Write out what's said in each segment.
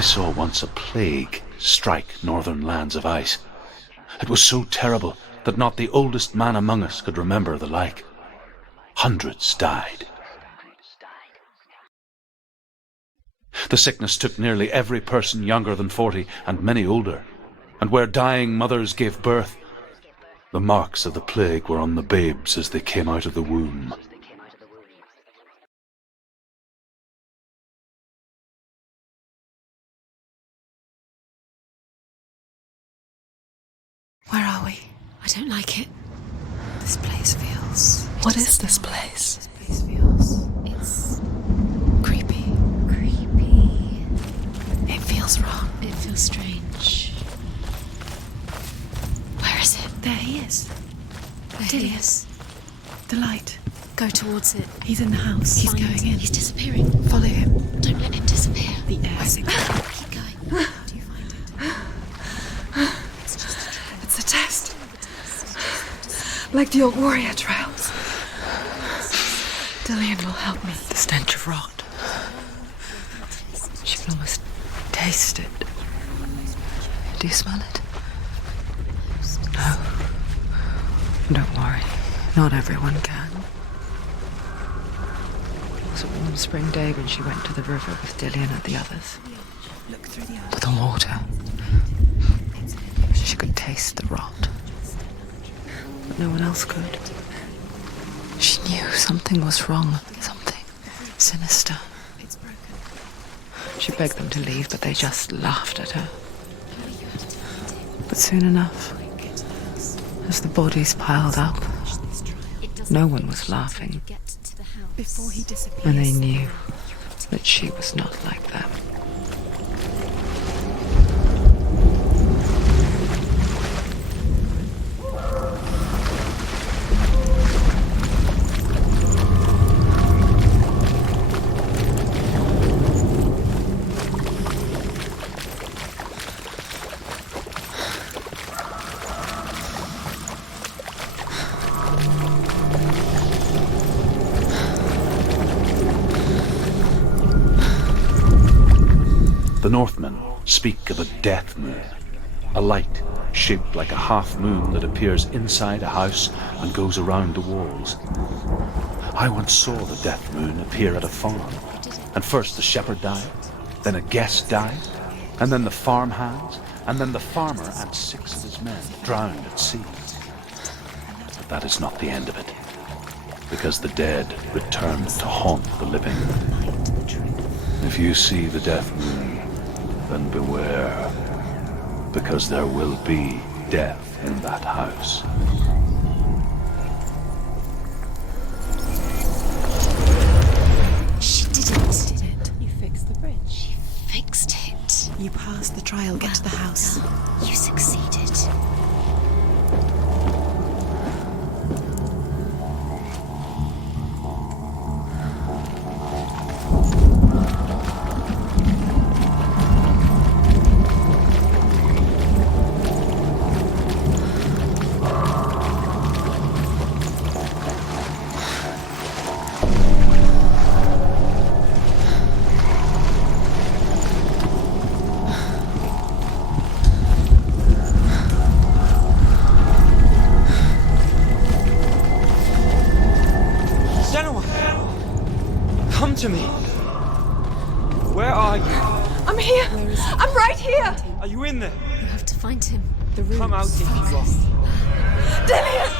I saw once a plague strike northern lands of ice. It was so terrible that not the oldest man among us could remember the like. Hundreds died. The sickness took nearly every person younger than 40 and many older, and where dying mothers gave birth, the marks of the plague were on the babes as they came out of the womb. Where are we? I don't like it. This place feels... What is this place? This place feels... It's... creepy. Creepy. It feels wrong. It feels strange. Where is it? There he is. There he is. The light. Go towards it. He's in the house. He's going in. He's disappearing. Follow him. Don't let him disappear. The air. Where's it going? Keep going. How do you find it? It's just a trail. It's a test. Like the old warrior trials. Dillion will help me. The stench of rot. She can almost taste it. Do you smell it? No. Don't worry. Not everyone can. It was a warm spring day when she went to the river with Dillion and the others. Look through the To the water. She could taste the rot. But no one else could. She knew something was wrong. Something sinister. It's broken. She begged them to leave, but they just laughed at her. But soon enough, as the bodies piled up, no one was laughing. Before he disappears. And they knew that she was not like them. The Northmen speak of a death moon, a light shaped like a half moon that appears inside a house and goes around the walls. I once saw the death moon appear at a farm, and first the shepherd died, then a guest died, and then the farmhands, and then the farmer and 6 of his men drowned at sea. But that is not the end of it, because the dead return to haunt the living. If you see the death moon, then beware, because there will be death in that house. She did it. You fixed the bridge. She fixed it. You passed the trial. Get to the house. You succeeded. To me. Where are you? I'm here. I'm right here. Are you in there? You have to find him. The room. Come out if you are. Dillion!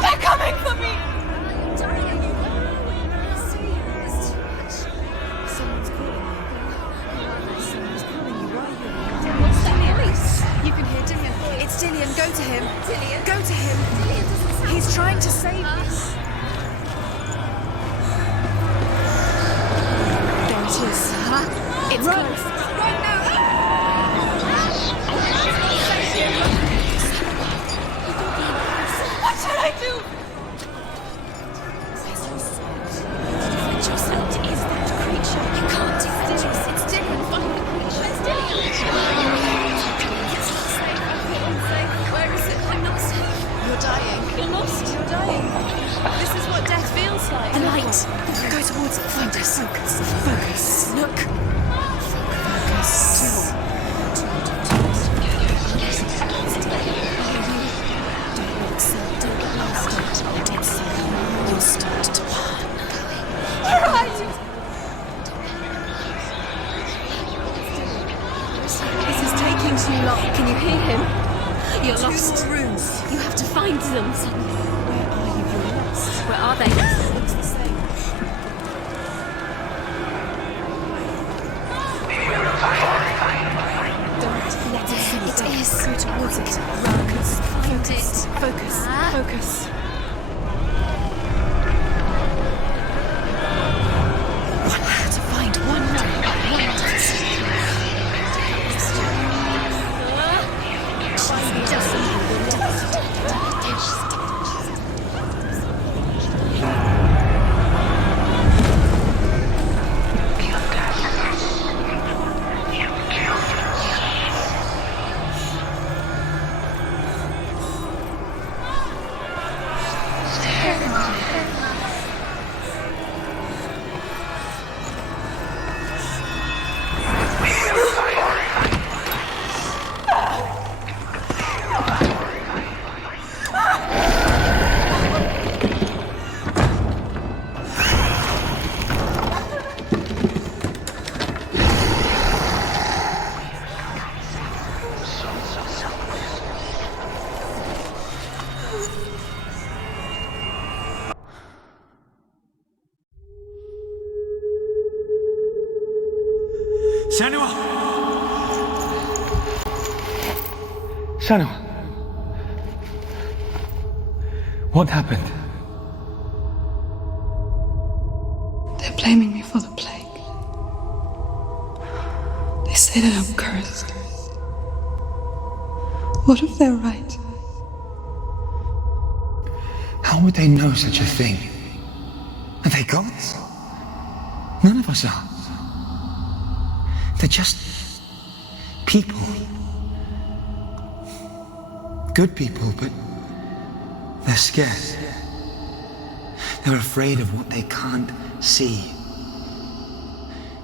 They're coming for me! Someone's calling you. What's that voice? You can hear Dillion. It's Dillion. Go to him. Dillion. Go to him. Dillion doesn't sound. He's trying to save us. There it is. It's close. Right now. What should I do? Defend yourself. It is that creature. You can't do it. It's Dillion. Find the creature. It's Dillion. It's not safe. I feel unsafe. Where is it? I'm not safe. You're dying. You're lost. You're dying. This is what death feels like. The light. Go towards it. Find runes. You have to find them. Where are you? You're lost. Where are they? Looks the same. Don't let it see you. It is. Go towards it. Focus. Focus. Focus. Focus. To find one Senua! Senua! What happened? They're blaming me for the plague. They say that I'm cursed. What if they're right? How would they know such a thing? Are they gods? None of us are. They're just people. Good people, but they're scared. They're afraid of what they can't see.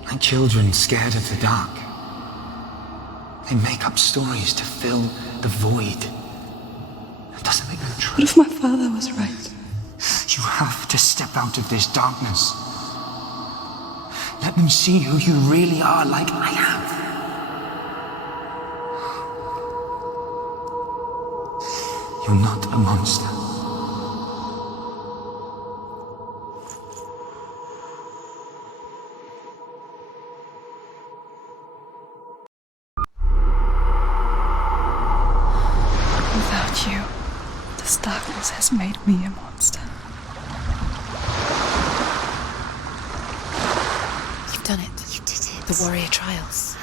Like children scared of the dark. They make up stories to fill the void. That doesn't make them true. What if my father was right? You have to step out of this darkness. Let them see who you really are, like I have. You're not a monster. Without you, this darkness has made me a monster. You've done it. You did it. The warrior trials.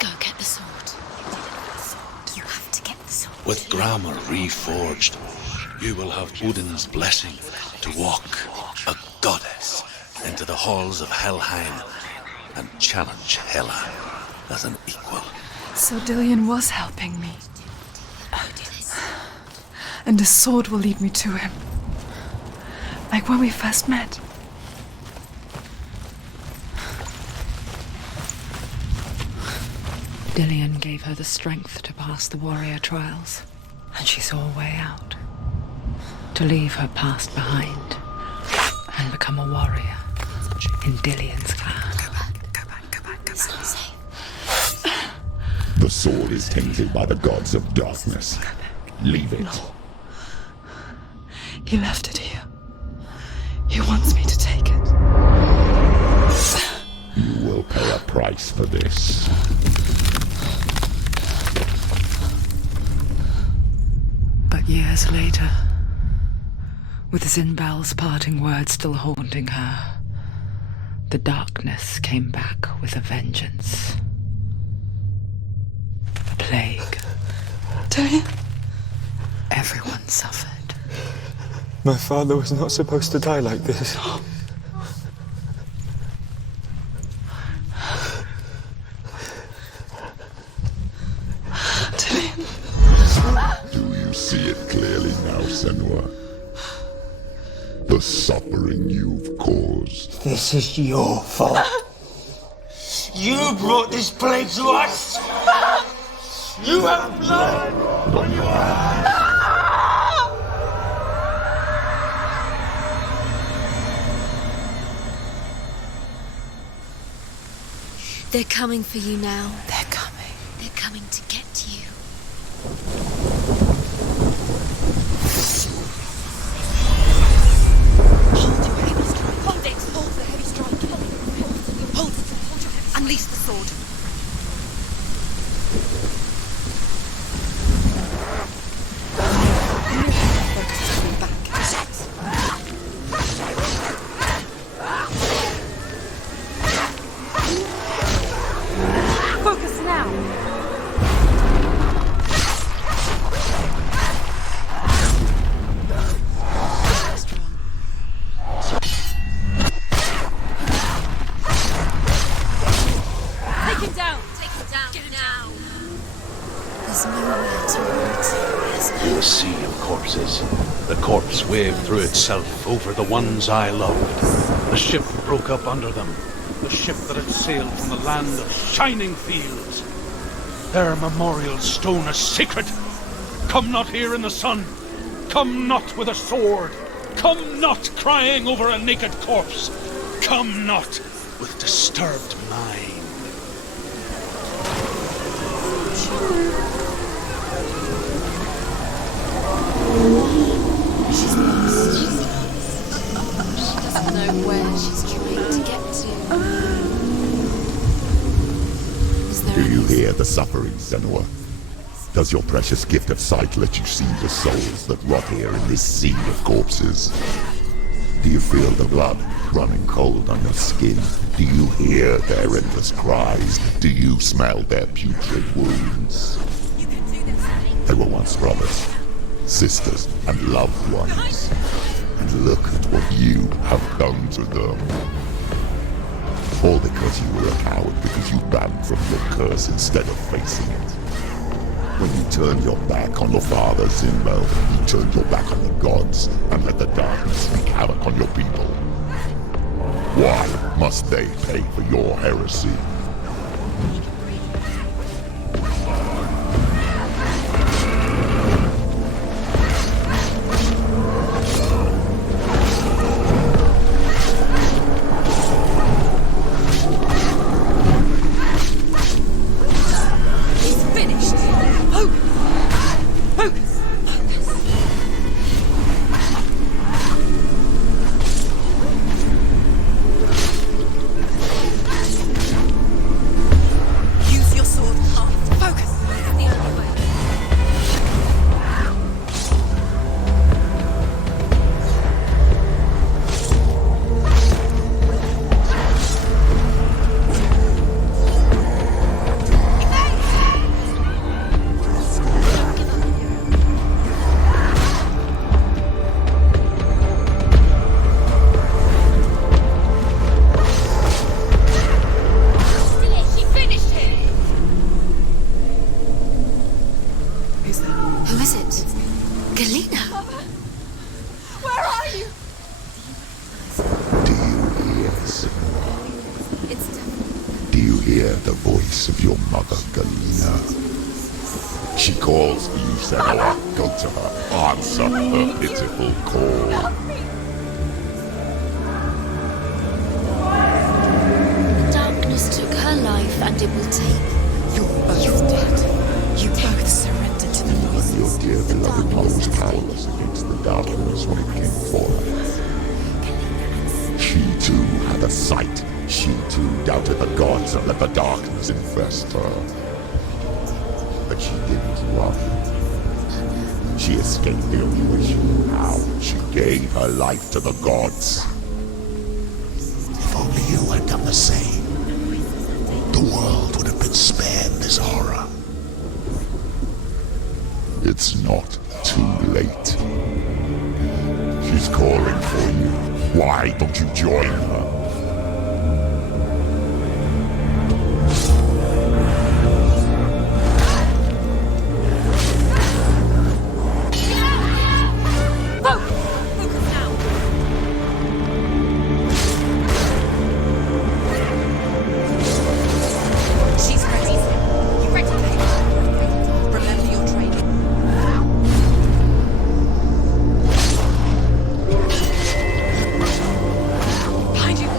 Go get the sword. You have to get the sword. With Gramr reforged, you will have Odin's blessing to walk, a goddess, into the halls of Helheim and challenge Hela as an equal. So Dillion was helping me. And the sword will lead me to him. Like when we first met. Dillion gave her the strength to pass the warrior trials, and she saw a way out. To leave her past behind and become a warrior in Dillion's clan. Go back. It's not safe. The sword is tainted by the gods of darkness. Leave it. No. He left it here. He wants me to take it. You will pay a price for this. But years later, with Zinbal's parting words still haunting her, the darkness came back with a vengeance. A plague. Dillion? Everyone suffered. My father was not supposed to die like this. Dillion? Do you see it clearly now, Senua? The suffering you've caused. This is your fault. You brought this plague to us! You have blood on your hands! They're coming for you now. They're coming. They're coming to get you. In the sea of corpses, the corpse waved through itself over the ones I loved. The ship broke up under them, the ship that had sailed from the land of shining fields. Their memorial stone is sacred. Come not here in the sun. Come not with a sword. Come not crying over a naked corpse. Come not with disturbed mind. She's lost. She doesn't know where she's trying to get to. Is there Do you hear the suffering, Senua? Does your precious gift of sight let you see the souls that rot here in this sea of corpses? Do you feel the blood running cold on your skin? Do you hear their endless cries? Do you smell their putrid wounds? They were once brothers, sisters, and loved ones. And look at what you have done to them. All because you were a coward, because you ran from your curse instead of facing it. When you turned your back on your father, Zinmo, you turned your back on the gods and let the darkness wreak havoc on your people. Why must they pay for your heresy? To the gods. If only you had done the same, the world would have been spared this horror. It's not too late. She's calling for you. Why don't you join her? Behind you!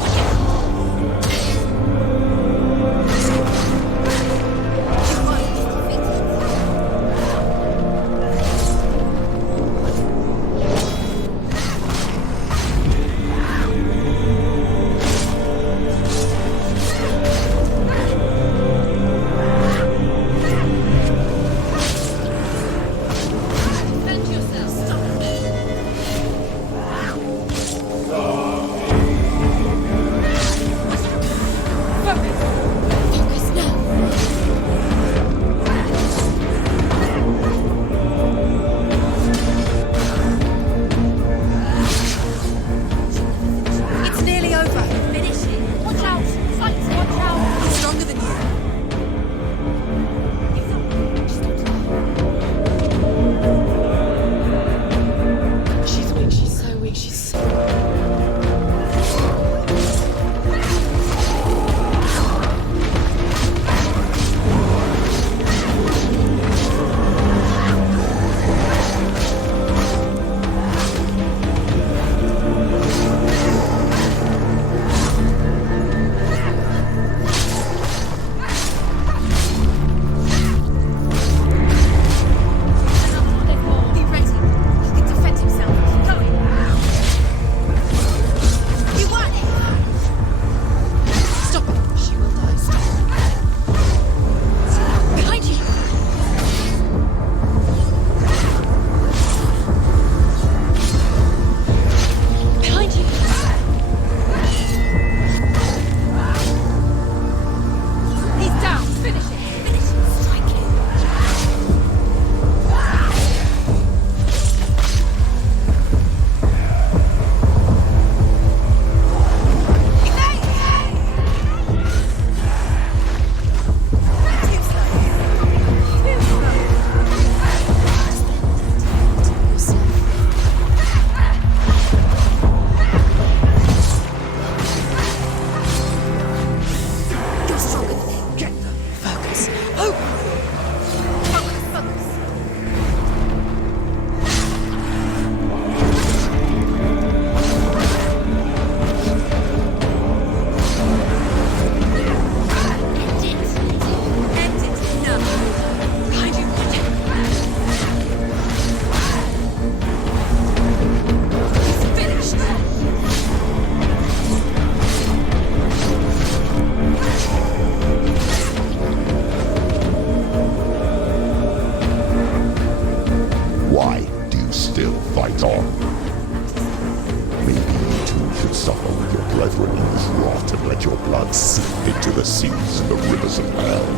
suffer with your brethren in this rot and let your blood sink into the seas and the rivers of hell.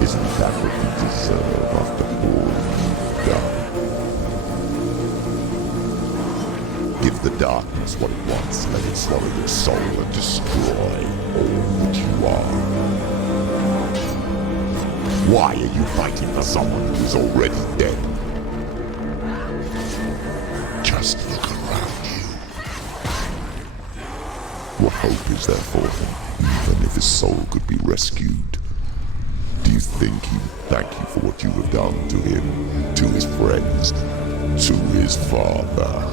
Isn't that what you deserve after all you've done? Give the darkness what it wants, let it swallow your soul and destroy all that you are. Why are you fighting for someone who is already dead? Just look around you. What hope is there for him, even if his soul could be rescued? Do you think he'd thank you for what you have done to him, to his friends, to his father?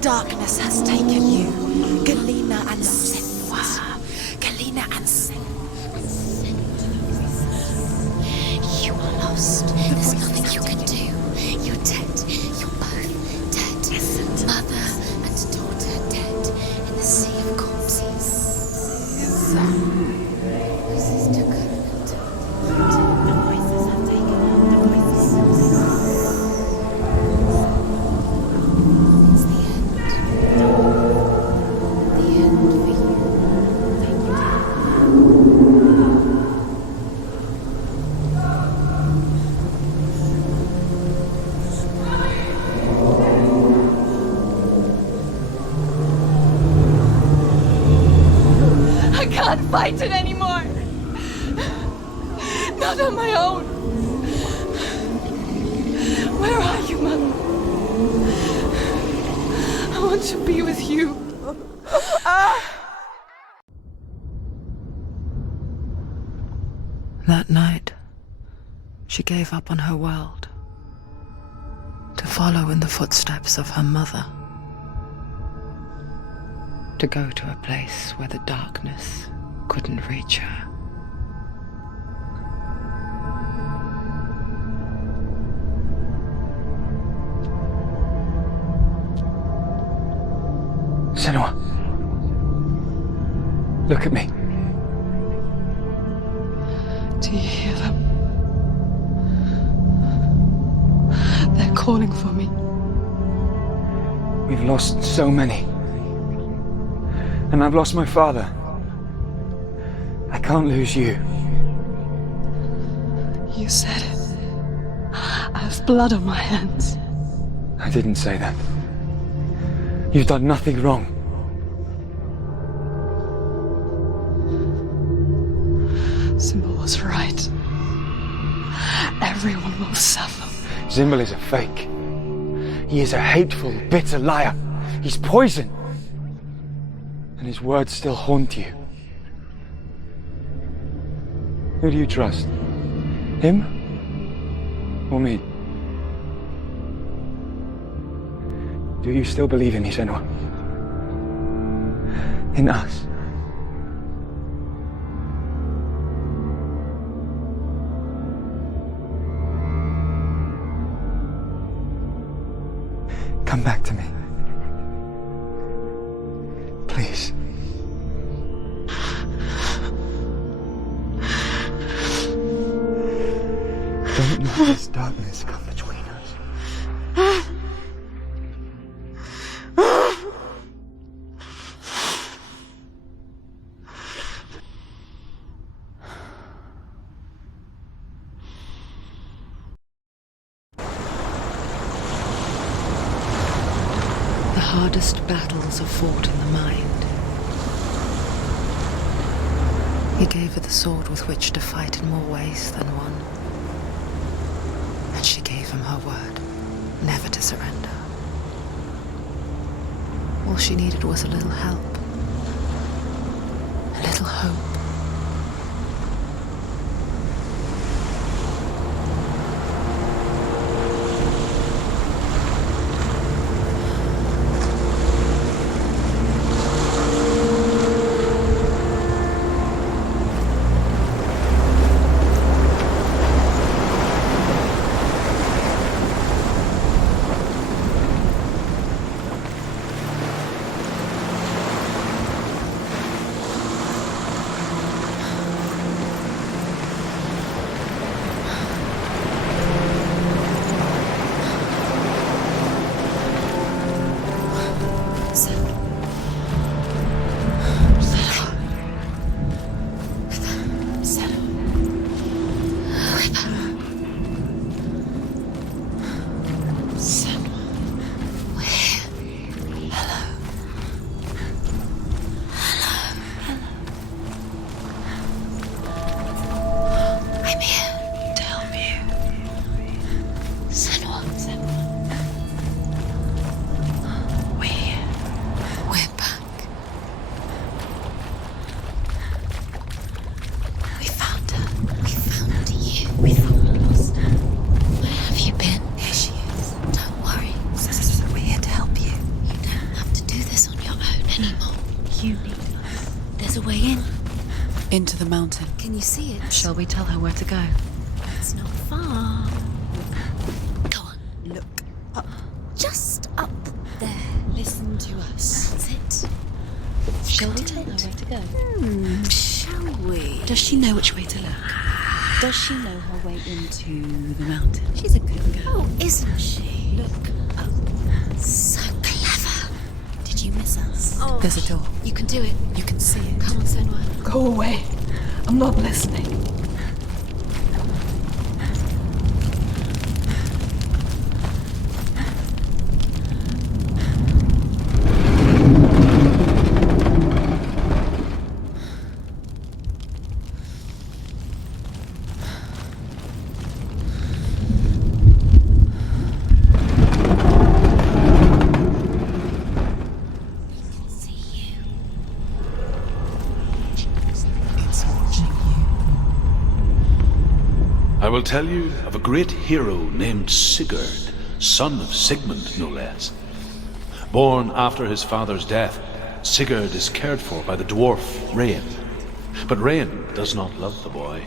Darkness has taken you. Melina and Senua. Melina and Senua. You are lost. There's nothing you can do. You're dead. You're both dead. Mother and daughter dead in the sea of corpses. Voices took over the voices have taken over the voices. Fight it anymore. Not on my own. Where are you, Mother? I want to be with you. That night, she gave up on her world to follow in the footsteps of her mother, to go to a place where the darkness couldn't reach her. Senua, look at me. Do you hear them? They're calling for me. We've lost so many. And I've lost my father. I can't lose you. You said it. I have blood on my hands. I didn't say that. You've done nothing wrong. Symbol was right. Everyone will suffer. Symbol is a fake. He is a hateful, bitter liar. He's poison. And his words still haunt you. Who do you trust? Him? Or me? Do you still believe in me, Senua? In us? Come back to me. Please. Don't let this darkness come between us. hardest battles are fought in the mind. He gave her the sword with which to fight in more ways than one. And she gave him her word, never to surrender. All she needed was a little help, a little hope. Into the mountain. Can you see it? Shall we tell her where to go? It's not far. Go on, look up. Just up there. Listen to us. That's it. Shall we tell her where to go? Shall we? Does she know which way to look? Does she know her way into the mountain? She's a good girl. Oh, isn't she? Look up. So clever. Did you miss us? Oh. There's a door. You can do it. You can see it. Come on, Senua. Go away. I'm not listening. I will tell you of a great hero named Sigurd, son of Sigmund, no less. Born after his father's death, Sigurd is cared for by the dwarf Rain. But Rain does not love the boy.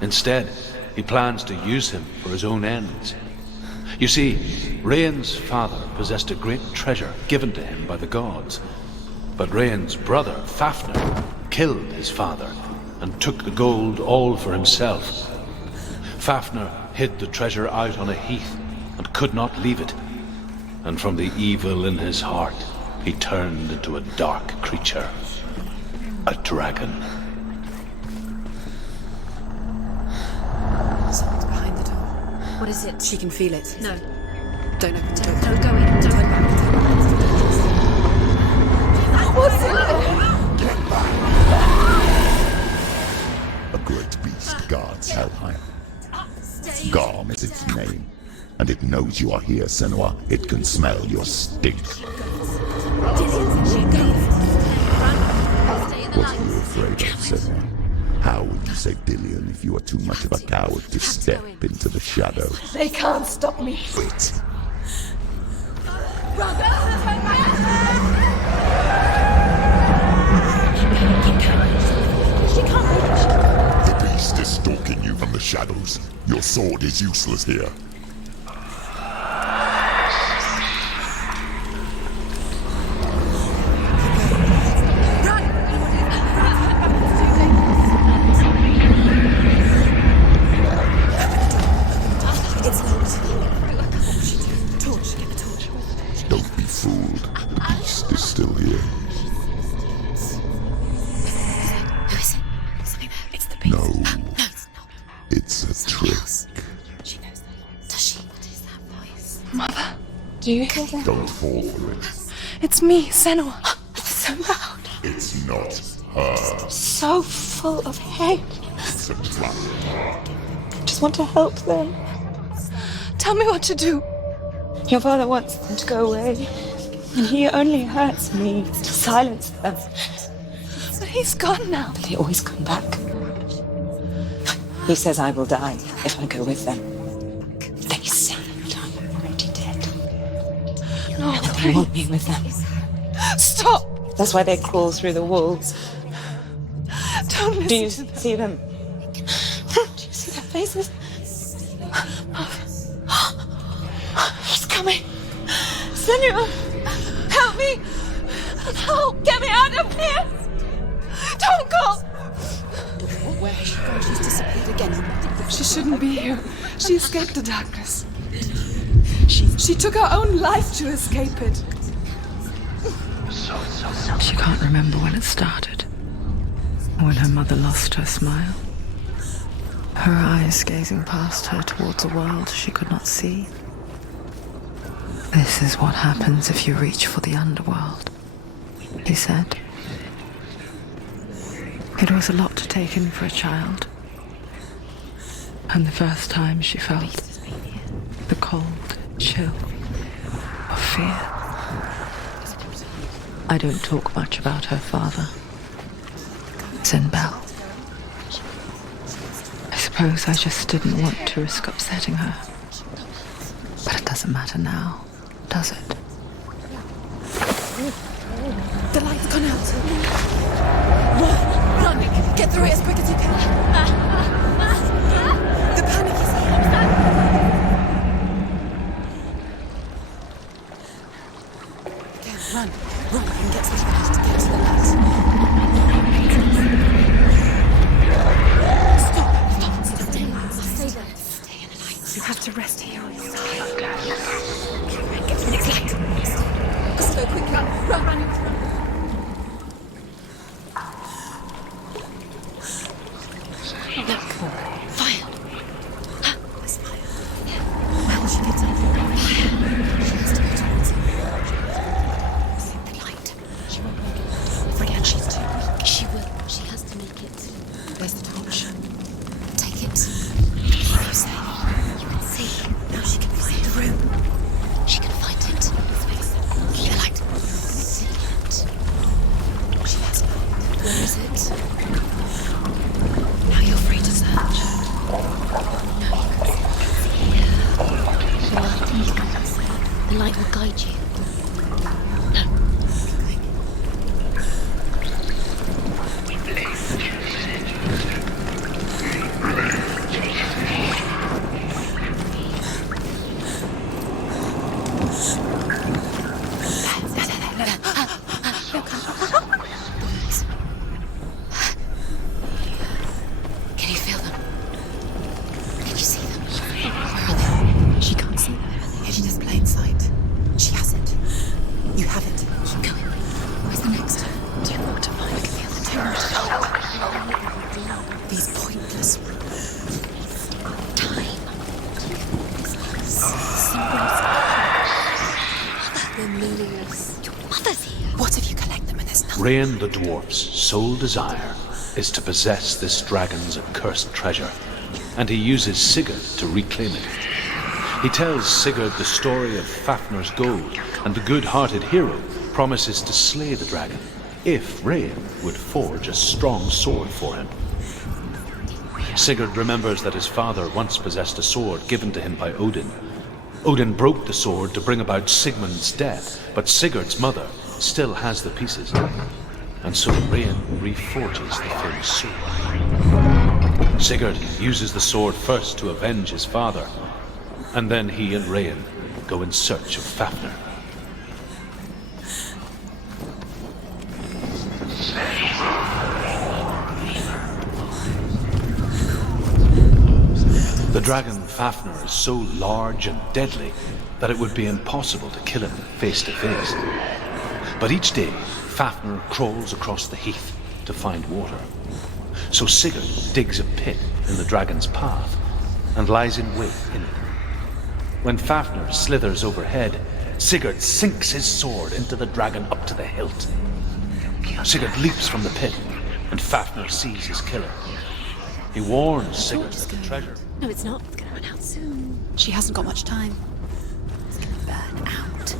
Instead, he plans to use him for his own ends. You see, Rain's father possessed a great treasure given to him by the gods. But Rain's brother, Fafnir, killed his father and took the gold all for himself. Fafnir hid the treasure out on a heath and could not leave it. And from the evil in his heart, he turned into a dark creature. A dragon. Someone's behind the door. What is it? She can feel it. No. Don't open the door. Don't go in. Don't go back. What's in there? Get back! A great beast guards Helheim. Gramr is its name, and it knows you are here, Senua. It can smell your stink. What are you afraid of, Senua? How would you save Dillion if you are too much of a coward to step into the shadows? They can't stop me. Wait. The beast is stalking you from the shadows. Your sword is useless here. Don't be fooled. The beast is still here. Who is it? Something there. It's the beast. No. No, it's not. It's a trick. She knows that. Does she? What is that voice? Mother, do you hear that? Don't fall for it. It's me, Senua. It's so loud. It's not her. So full of hate. It's a trap. I just want to help them. Tell me what to do. Your father wants them to go away. And he only hurts me to silence them. But he's gone now. They always come back. He says I will die if I go with them. They say that I'm already dead. No, They want me with them. Stop! That's why they crawl through the walls. Don't listen Do you to them. see them? Do you see their faces? He's coming. Senua, help me! Help! Get me out of here! Don't go! Where has she gone? She's disappeared again. She shouldn't be here. She escaped the darkness. She took her own life to escape it. She can't remember when it started. When her mother lost her smile. Her eyes gazing past her towards a world she could not see. This is what happens if you reach for the underworld, he said. It was a lot to take in for a child. And the first time she felt the cold chill of fear. I don't talk much about her father, said Belle. I suppose I just didn't want to risk upsetting her. But it doesn't matter now, does it? The light's gone out. Run! Get through it as quick as you can. The panic is okay, run. Run and get to the light. Get to the light. Stop. Stay there. Stay in the light. You have to rest here on your side. Get to the next light. Let's go quick. Run. Fire! There's fire. How will she get up? Fire. She has to go towards it. The light. She won't make it. Forget she's too weak. She will. She has to make it. There's the torch. Take it. What do you say? You can see. Now she can find the room. She can find it. Keep the light. See it. She has it. Where is it? Now you're free to search. The light will guide you. Can you feel them? Can you see them? Where are they? She can't see them. Hidden is plain sight. She has it. You have it. Keep going. Where's the next? Do you want to find? I can feel the terror. These pointless time. Symbols. They're meaningless. Your mother's here. What if you collect them and there's nothing? Rain the dwarf's sole desire is to possess this dragon's accursed treasure, and he uses Sigurd to reclaim it. He tells Sigurd the story of Fafnir's gold, and the good-hearted hero promises to slay the dragon if Rain would forge a strong sword for him. Sigurd remembers that his father once possessed a sword given to him by Odin. Odin broke the sword to bring about Sigmund's death, but Sigurd's mother still has the pieces. And so Rain reforges the famous sword. Sigurd uses the sword first to avenge his father, and then he and Rain go in search of Fafnir. The dragon Fafnir is so large and deadly that it would be impossible to kill him face to face. But each day, Fafnir crawls across the heath to find water. So Sigurd digs a pit in the dragon's path and lies in wait in it. When Fafnir slithers overhead, Sigurd sinks his sword into the dragon up to the hilt. Sigurd leaps from the pit, and Fafnir sees his killer. He warns Sigurd that the treasure... No, it's not. It's gonna run out soon. She hasn't got much time. It's gonna burn out.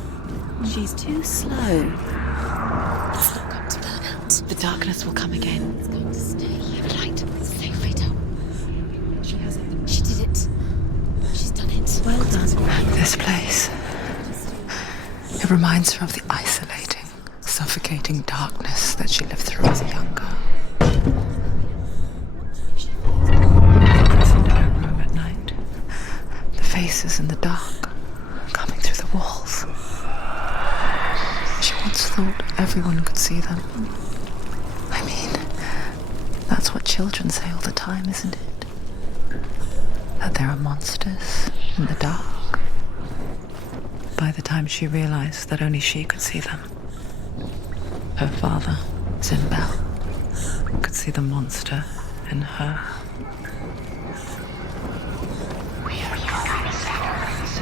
She's too slow. It's not going to burn out. The darkness will come again. It's going to stay. The light. Stay, Frito. She has it. She did it. She's done it. Well done. This place. It reminds her of the isolating, suffocating darkness that she lived through as a young girl. In her room at night, the faces in the dark, coming through the walls. She once thought everyone could see them. I mean, that's what children say all the time, isn't it? That there are monsters in the dark. By the time she realized that only she could see them, her father, Zimbel, could see the monster in her. We are your emissaries.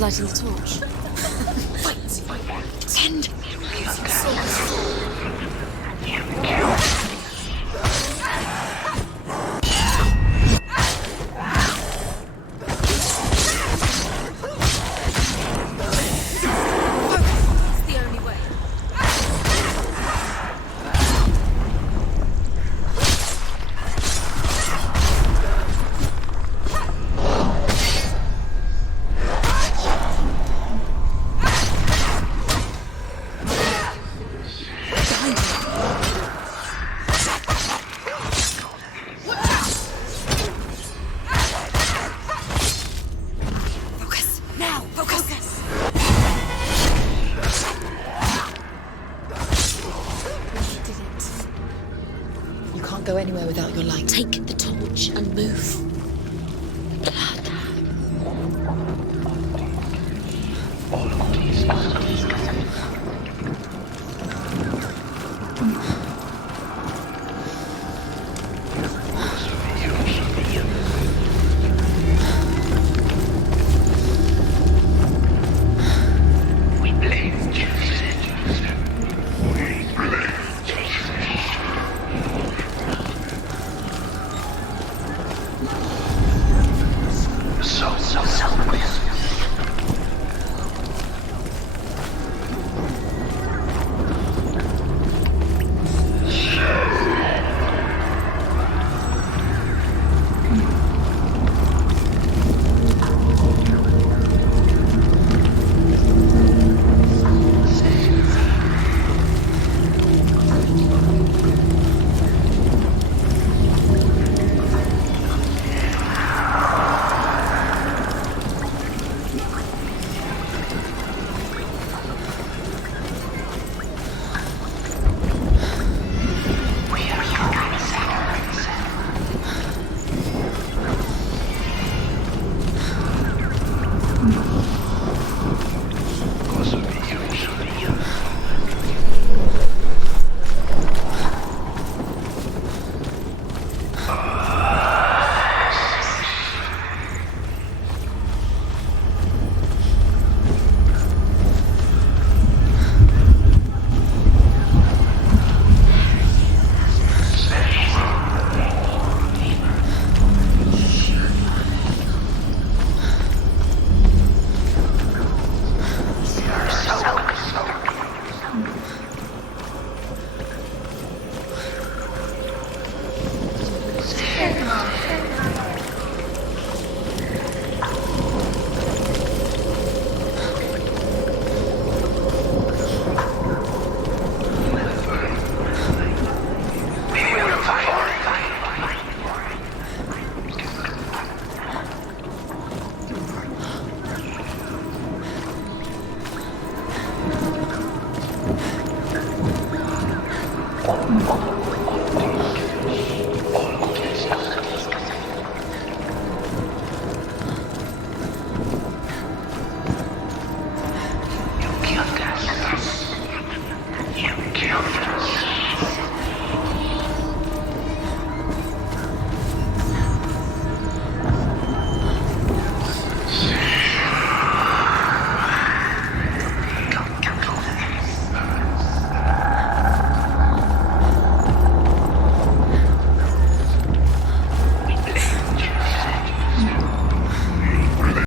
Lighting the torch. Fight! Pretend! It's the only way. Go anywhere without your light. Take the torch and move.